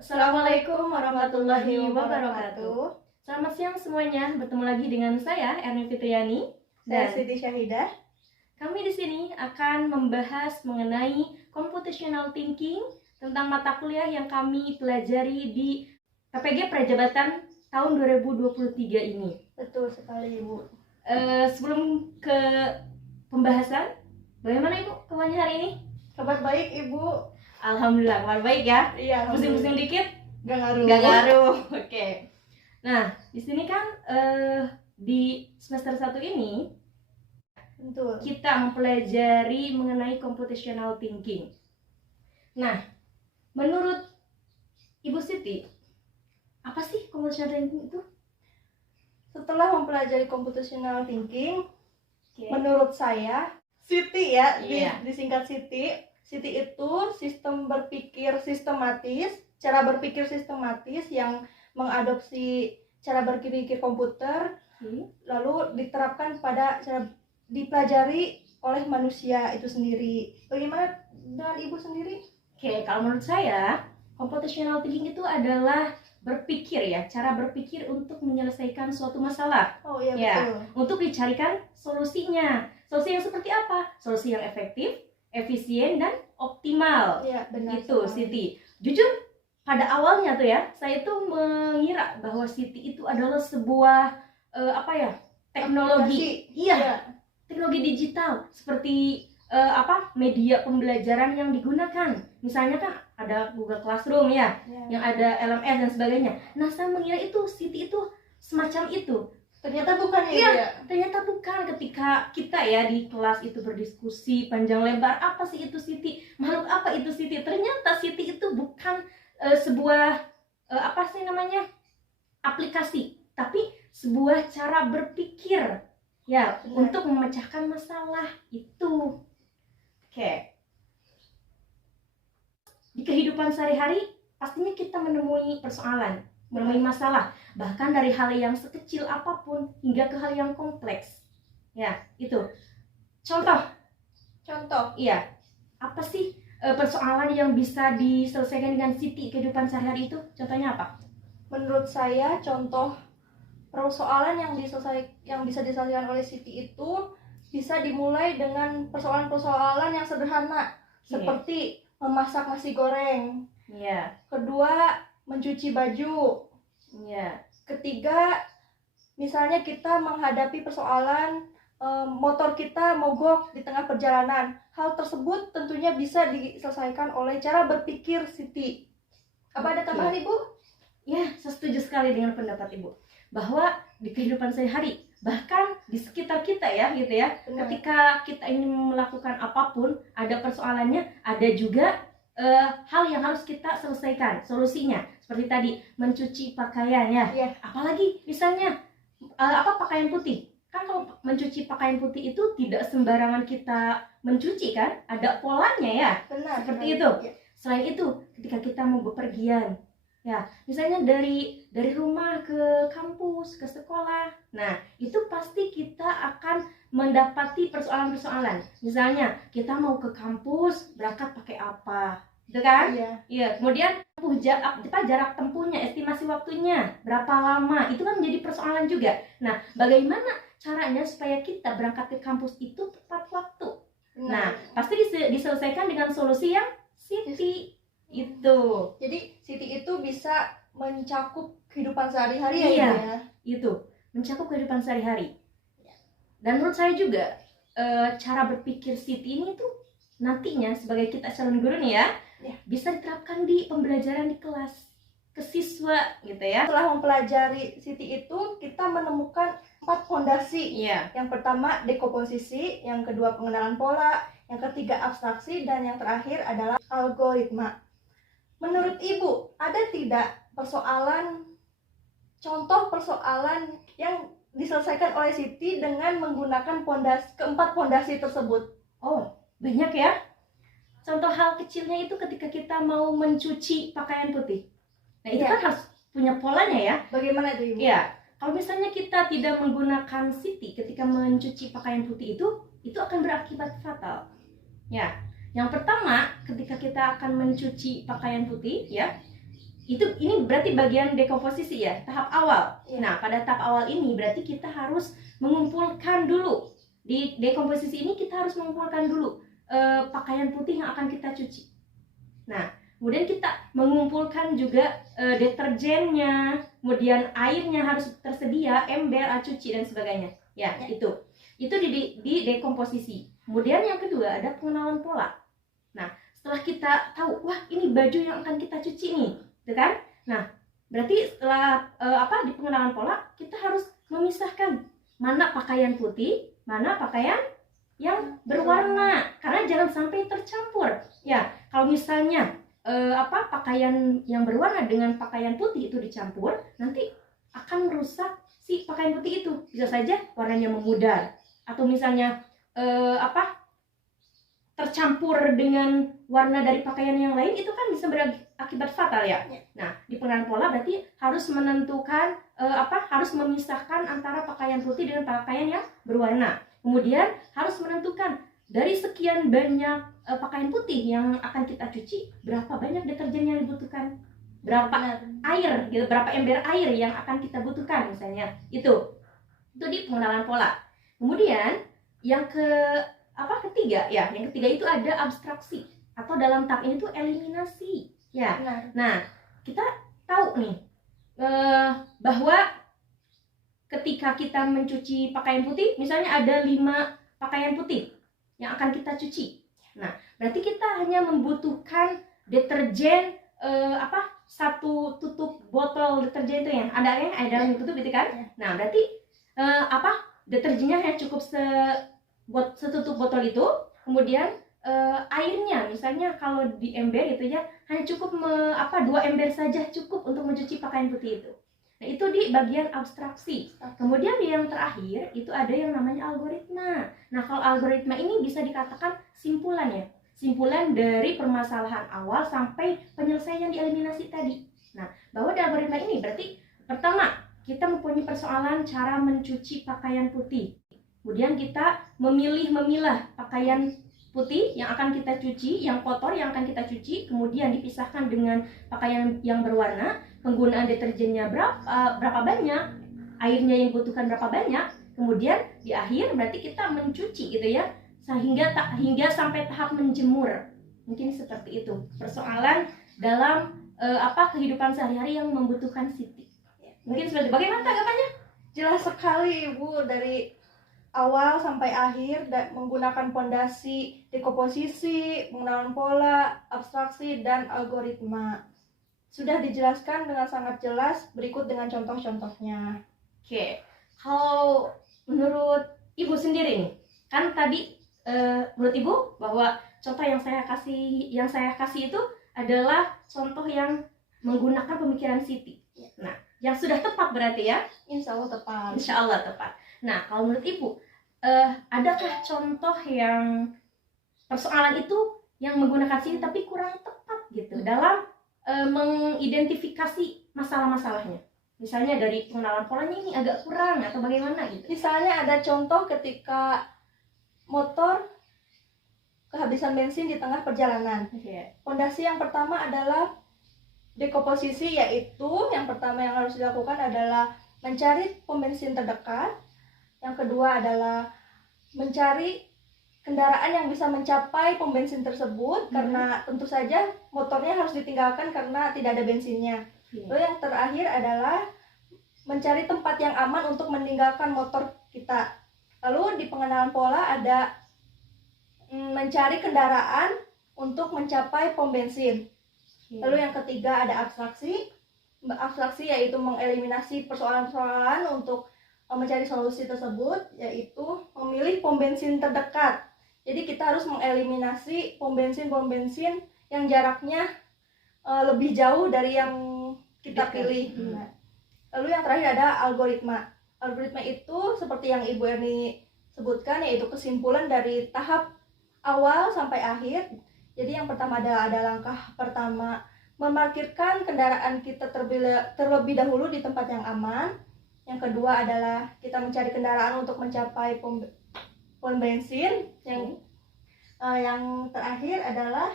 Assalamualaikum warahmatullahi wabarakatuh. Selamat siang semuanya. Bertemu lagi dengan saya Erni Fitriani Saya dan Siti Syahidah. kami di sini akan membahas mengenai computational thinking tentang mata kuliah yang kami pelajari di PPG Prajabatan tahun 2023 ini. Betul sekali, Ibu. Sebelum ke pembahasan, bagaimana Ibu kabarnya hari ini? Kabar baik, Ibu. Alhamdulillah, kabar baik ya. Iya, Pusing-pusing dikit? Gak ngaruh. Gak ngaruh. Oke. Nah, di sini kan di semester 1 ini Betul. kita mempelajari mengenai computational thinking. Nah, menurut Ibu Siti, apa sih computational thinking itu? Setelah mempelajari computational thinking, Okay. menurut saya, Siti ya, Iya. disingkat Siti. Siti itu sistem berpikir sistematis, cara berpikir sistematis yang mengadopsi cara berpikir komputer, lalu diterapkan pada cara dipelajari oleh manusia itu sendiri. Bagaimana dengan Ibu sendiri? Oke, kalau menurut saya, computational thinking itu adalah berpikir ya, cara berpikir untuk menyelesaikan suatu masalah. Oh iya, Ya, betul. untuk dicarikan solusinya. Solusi yang seperti apa? Solusi yang efektif, efisien, dan optimal. Iya, benar Itu sekali. Siti. Jujur, pada awalnya tuh ya, saya tuh mengira bahwa Siti itu adalah sebuah teknologi. Aplikasi. Iya, teknologi digital seperti media pembelajaran yang digunakan. Misalnya kan ada Google Classroom ya, Ya. yang ada LMS dan sebagainya. Nah, saya mengira itu Siti itu semacam itu. Ternyata bukan ya, Iya. Bu, ya? Ternyata bukan. Ketika kita ya di kelas itu berdiskusi panjang lebar, apa sih itu Siti? Makhluk apa itu Siti? Ternyata Siti itu bukan sebuah aplikasi, tapi sebuah cara berpikir ya. Benar. Untuk memecahkan masalah itu. Oke. Di kehidupan sehari-hari pastinya kita menemui persoalan, menemui masalah, bahkan dari hal yang sekecil apapun hingga ke hal yang kompleks. Ya, itu. Contoh, iya. Apa sih persoalan yang bisa diselesaikan dengan Siti kehidupan sehari-hari itu? Contohnya apa? Menurut saya, contoh persoalan yang bisa diselesaikan oleh Siti itu bisa dimulai dengan persoalan-persoalan yang sederhana, seperti memasak nasi goreng. Iya. Kedua, mencuci baju. Iya. Ketiga, misalnya kita menghadapi persoalan motor kita mogok di tengah perjalanan. Hal tersebut tentunya bisa diselesaikan oleh cara berpikir Siti. Apa ada tambahan, Ibu? Ya, saya setuju sekali dengan pendapat Ibu. Bahwa di kehidupan sehari-hari, bahkan di sekitar kita ya, gitu ya. Benar. Ketika kita ingin melakukan apapun, ada persoalannya, ada juga hal yang harus kita selesaikan, solusinya. Seperti tadi, mencuci pakaian ya. Iya. Apalagi misalnya pakaian putih. Kan kalau mencuci pakaian putih itu tidak sembarangan kita mencuci kan, ada polanya ya. Benar. Seperti itu. Ya. Selain itu, ketika kita mau bepergian, ya, misalnya dari rumah ke kampus, ke sekolah. Nah, itu pasti kita akan mendapati persoalan-persoalan. Misalnya, kita mau ke kampus, berangkat pakai apa? Gitu kan? Iya. Iya, kemudian jarak tempuhnya, estimasi waktunya, berapa lama, itu kan menjadi persoalan juga. Nah, bagaimana caranya supaya kita berangkat ke kampus itu tepat waktu? Nah, pasti diselesaikan dengan solusi yang Siti itu. Jadi Siti itu bisa mencakup kehidupan sehari-hari ya, Iya. Ibu ya. Itu mencakup kehidupan sehari-hari. Dan menurut saya juga cara berpikir Siti ini tuh nantinya sebagai kita calon guru nih ya, bisa diterapkan di pembelajaran di kelas ke siswa gitu ya. Setelah mempelajari Siti itu, kita menemukan 4 fondasi. Iya. Yang pertama dekomposisi, yang kedua pengenalan pola, yang ketiga abstraksi, dan yang terakhir adalah algoritma. Menurut Ibu, ada tidak contoh persoalan yang diselesaikan oleh Siti dengan menggunakan keempat fondasi tersebut? Oh, banyak ya. Contoh hal kecilnya itu ketika kita mau mencuci pakaian putih. Nah, itu Iya. kan harus punya polanya ya. Bagaimana itu, Ibu? Iya. Kalau misalnya kita tidak menggunakan Siti ketika mencuci pakaian putih itu akan berakibat fatal. Ya. Yang pertama, ketika kita akan mencuci pakaian putih ya, ini berarti bagian dekomposisi ya, tahap awal. Iya. Nah, pada tahap awal ini berarti kita harus mengumpulkan dulu. Di dekomposisi ini kita harus mengumpulkan dulu pakaian putih yang akan kita cuci. Nah, kemudian kita mengumpulkan juga deterjennya, kemudian airnya harus tersedia, ember, alat cuci dan sebagainya. Ya, itu di dekomposisi. Kemudian yang kedua ada pengenalan pola. Nah, setelah kita tahu, wah ini baju yang akan kita cuci nih, gitu kan? Nah, berarti setelah di pengenalan pola kita harus memisahkan mana pakaian putih, mana pakaian yang berwarna, karena jangan sampai tercampur. Ya, kalau misalnya pakaian yang berwarna dengan pakaian putih itu dicampur, nanti akan merusak si pakaian putih itu. Bisa saja warnanya memudar, atau misalnya tercampur dengan warna dari pakaian yang lain, itu kan bisa berakibat fatal ya. Nah, di pengenalan pola berarti harus menentukan harus memisahkan antara pakaian putih dengan pakaian yang berwarna. Kemudian harus menentukan dari sekian banyak pakaian putih yang akan kita cuci, berapa banyak deterjen yang dibutuhkan, berapa air gitu, berapa ember air yang akan kita butuhkan misalnya. Itu di pengenalan pola. Kemudian yang ketiga itu ada abstraksi, atau dalam tahap ini tuh eliminasi ya. Nah, kita tahu nih bahwa ketika kita mencuci pakaian putih, misalnya ada 5 pakaian putih yang akan kita cuci. Nah, berarti kita hanya membutuhkan deterjen satu tutup botol deterjen itu yang ada yang tutup itu kan. Nah, berarti deterjennya hanya cukup setutup botol itu. Kemudian airnya misalnya kalau di ember itu ya hanya cukup 2 ember saja cukup untuk mencuci pakaian putih itu. Nah, itu di bagian abstraksi. Kemudian yang terakhir itu ada yang namanya algoritma. Nah, kalau algoritma ini bisa dikatakan simpulan ya. Simpulan dari permasalahan awal sampai penyelesaian dieliminasi tadi. Nah, bahwa di algoritma ini berarti pertama, kita mempunyai persoalan cara mencuci pakaian putih. Kemudian kita memilah pakaian putih yang akan kita cuci, yang kotor yang akan kita cuci, kemudian dipisahkan dengan pakaian yang berwarna, penggunaan deterjennya berapa banyak, airnya yang dibutuhkan berapa banyak, kemudian di akhir berarti kita mencuci gitu ya, hingga sampai tahap menjemur. Mungkin seperti itu persoalan dalam kehidupan sehari-hari yang membutuhkan Siti. Mungkin seperti bagaimana tanggapannya? Jelas sekali Ibu, dari awal sampai akhir menggunakan pondasi dekomposisi, pengenalan pola, abstraksi, dan algoritma. Sudah dijelaskan dengan sangat jelas, berikut dengan contoh-contohnya. Oke, kalau menurut Ibu sendiri nih, kan tadi menurut Ibu bahwa contoh yang saya kasih itu adalah contoh yang menggunakan pemikiran Siti. Nah, yang sudah tepat berarti ya? Insya Allah tepat. Insya Allah tepat. Nah, kalau menurut Ibu, adakah contoh yang persoalan itu yang menggunakan Siti tapi kurang tepat gitu dalam mengidentifikasi masalah-masalahnya? Misalnya dari pengenalan polanya ini agak kurang atau bagaimana gitu? Misalnya ada contoh ketika motor kehabisan bensin di tengah perjalanan. Pondasi yang pertama adalah dekomposisi, yaitu yang pertama yang harus dilakukan adalah mencari pom bensin terdekat. Yang kedua adalah mencari kendaraan yang bisa mencapai pom bensin tersebut, karena tentu saja motornya harus ditinggalkan karena tidak ada bensinnya. Lalu yang terakhir adalah mencari tempat yang aman untuk meninggalkan motor kita. Lalu di pengenalan pola ada mencari kendaraan untuk mencapai pom bensin. Lalu yang ketiga ada abstraksi. Abstraksi yaitu mengeliminasi persoalan-persoalan untuk mencari solusi tersebut, yaitu memilih pom bensin terdekat. Jadi kita harus mengeliminasi pom bensin yang jaraknya lebih jauh dari yang kita pilih. Lalu yang terakhir ada algoritma. Algoritma itu seperti yang Ibu Erni sebutkan, yaitu kesimpulan dari tahap awal sampai akhir. Jadi yang pertama ada langkah pertama, memarkirkan kendaraan kita terlebih dahulu di tempat yang aman. Yang kedua adalah kita mencari kendaraan untuk mencapai pom bensin. Yang terakhir adalah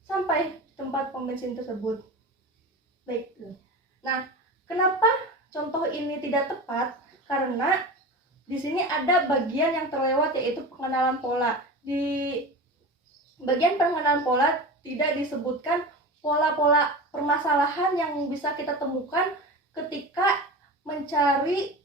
sampai tempat pom bensin tersebut. Baik. Nah, kenapa contoh ini tidak tepat? Karena di sini ada bagian yang terlewat, yaitu pengenalan pola. Di bagian pengenalan pola tidak disebutkan pola-pola permasalahan yang bisa kita temukan ketika mencari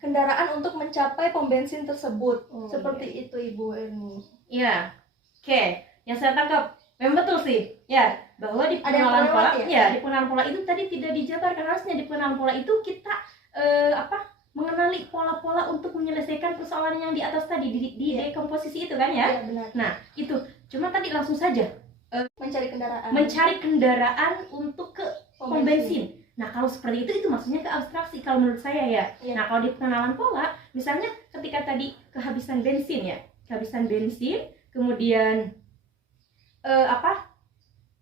kendaraan untuk mencapai pom bensin tersebut. Seperti itu Ibu Erni. Iya. Oke, yang saya tangkap memang betul sih. Ya, bahwa di Ada yang pengenalan pola, terlewat, ya, di pengenalan pola itu tadi tidak dijabarkan. Harusnya di pengenalan pola itu kita mengenali pola-pola untuk menyelesaikan persoalan yang di atas tadi di dekomposisi itu kan ya. Iya, benar. Nah, itu. Cuma tadi langsung saja Mencari kendaraan untuk ke pom bensin. Nah, kalau seperti itu maksudnya ke abstraksi kalau menurut saya ya. Iya. Nah, kalau di pengenalan pola, misalnya ketika tadi kehabisan bensin ya, kehabisan bensin, kemudian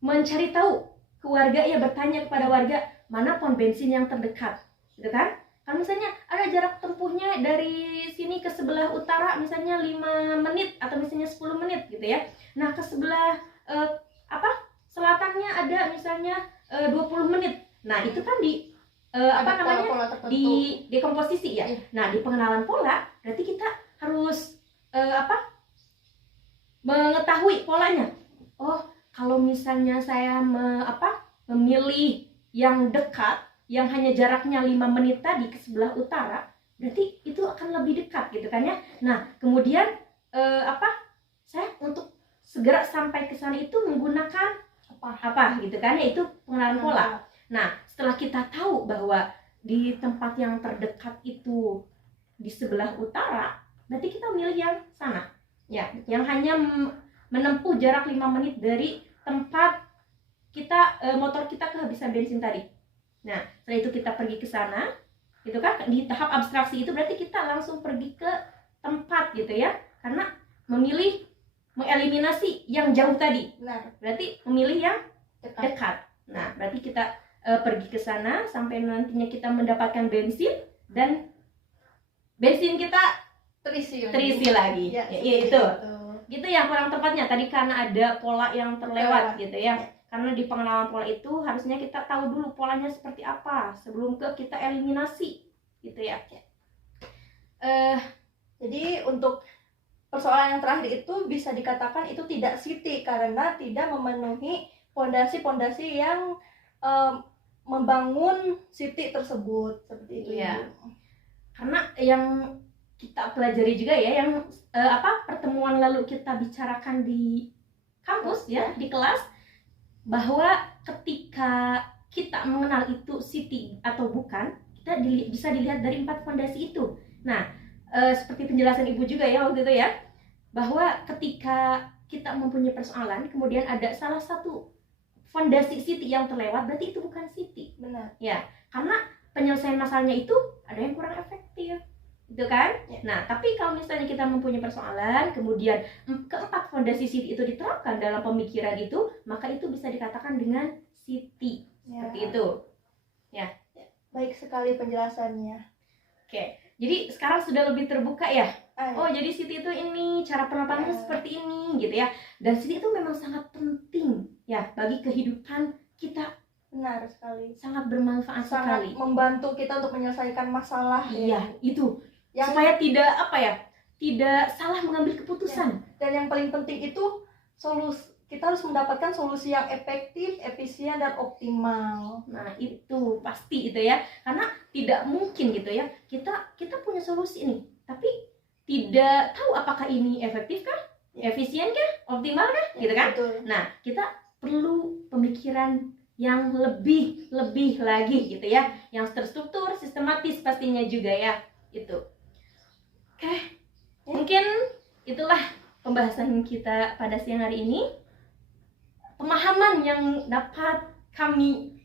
mencari tahu ke warga, ya bertanya kepada warga mana pom bensin yang terdekat, gitu kan? Kalau misalnya ada jarak tempuhnya dari sini ke sebelah utara misalnya 5 menit atau misalnya 10 menit gitu ya. Nah, ke sebelah selatannya ada misalnya 20 menit. Nah, itu kan di pola tertentu. di dekomposisi ya. Iya. Nah, di pengenalan pola berarti kita harus mengetahui polanya. Oh, kalau misalnya saya memilih yang dekat, yang hanya jaraknya 5 menit tadi ke sebelah utara, berarti itu akan lebih dekat gitu kan ya. Nah, kemudian saya untuk segera sampai ke sana itu menggunakan apa gitu kan ya, itu pengenalan pola. Nah, setelah kita tahu bahwa di tempat yang terdekat itu di sebelah utara, berarti kita milih yang sana. Ya, yang hanya menempuh jarak 5 menit dari tempat kita motor kita kehabisan bensin tadi. Nah, setelah itu kita pergi ke sana, gitu kan? Di tahap abstraksi itu berarti kita langsung pergi ke tempat gitu ya. Karena mengeliminasi yang jauh tadi. Benar. Berarti memilih yang dekat. Nah, berarti kita pergi ke sana sampai nantinya kita mendapatkan bensin dan bensin kita terisi lagi. Ya, itu. Gitu yang kurang tepatnya tadi karena ada pola yang terlewat gitu ya. Karena di pengenalan pola itu harusnya kita tahu dulu polanya seperti apa sebelum kita eliminasi gitu ya. Jadi untuk persoalan yang terakhir itu bisa dikatakan itu tidak siti karena tidak memenuhi pondasi-pondasi yang membangun siti tersebut, seperti itu. Iya. Karena yang kita pelajari juga ya, yang pertemuan lalu kita bicarakan di kampus ya, di kelas, bahwa ketika kita mengenal itu siti atau bukan, kita bisa dilihat dari 4 fondasi itu. Nah, seperti penjelasan Ibu juga ya waktu itu ya, bahwa ketika kita mempunyai persoalan, kemudian ada salah satu fondasi siti yang terlewat, berarti itu bukan siti. Benar. Ya, karena penyelesaian masalahnya itu ada yang kurang efektif, gitu kan? Ya. Nah, tapi kalau misalnya kita mempunyai persoalan, kemudian keempat fondasi siti itu diterapkan dalam pemikiran itu, maka itu bisa dikatakan dengan siti. Ya. Seperti itu. Ya. Baik sekali penjelasannya. Oke, jadi sekarang sudah lebih terbuka ya. Oh, Ya. jadi siti itu ini, cara penerapannya seperti ini, gitu ya. Dan siti itu memang sangat penting ya bagi kehidupan kita. Benar sekali. Sangat bermanfaat Sangat sekali. membantu kita untuk menyelesaikan masalah. Iya, itu. Yang Supaya tidak salah mengambil keputusan. Dan yang paling penting itu kita harus mendapatkan solusi yang efektif, efisien, dan optimal. Nah, itu pasti itu ya. Karena tidak mungkin gitu ya. Kita punya solusi nih, tapi tidak tahu apakah ini efektif kah? Efisien kah? Optimal kah? Gitu kan? Betul. Nah, kita perlu pemikiran yang lebih lagi gitu ya. Yang terstruktur, sistematis pastinya juga ya. Itu. Oke. Mungkin itulah pembahasan kita pada siang hari ini. Pemahaman yang dapat kami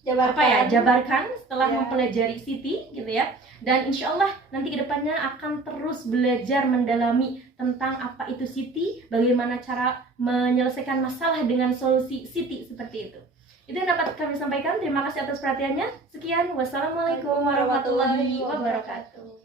jabarkan setelah mempelajari siti gitu ya. Dan insya Allah nanti kedepannya akan terus belajar mendalami tentang apa itu siti, bagaimana cara menyelesaikan masalah dengan solusi siti seperti itu. Itu yang dapat kami sampaikan. Terima kasih atas perhatiannya. Sekian, wassalamualaikum warahmatullahi wabarakatuh.